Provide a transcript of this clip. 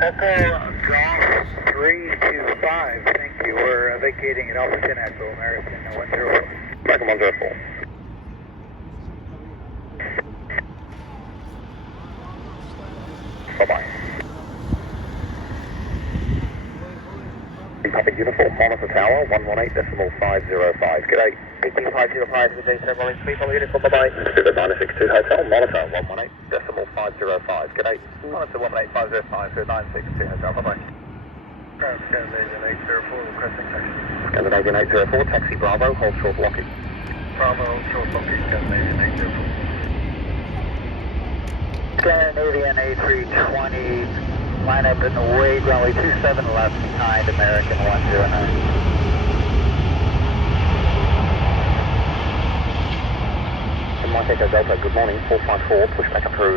Echo Golf 325, thank you. We're vacating at Alpha 10 Echo, American 104. American 104. Bye-bye. Copy uniform, monitor tower, 118.505. G'day. 505, good day, sir. Rolling speed, follow uniform, bye-bye. Super 962 Hotel, monitor 118.505. G'day. Monitor 118.505, good 962 Hotel, bye-bye. Scandinavian 804, requesting taxi. Scandinavian 804, taxi Bravo, hold short Lockheed. Bravo, hold short Lockheed, Scandinavian 804. Scandinavian A320, line up in the wake, runway 27 left behind American 109. Mike Echo Delta, good morning, 454, push back up through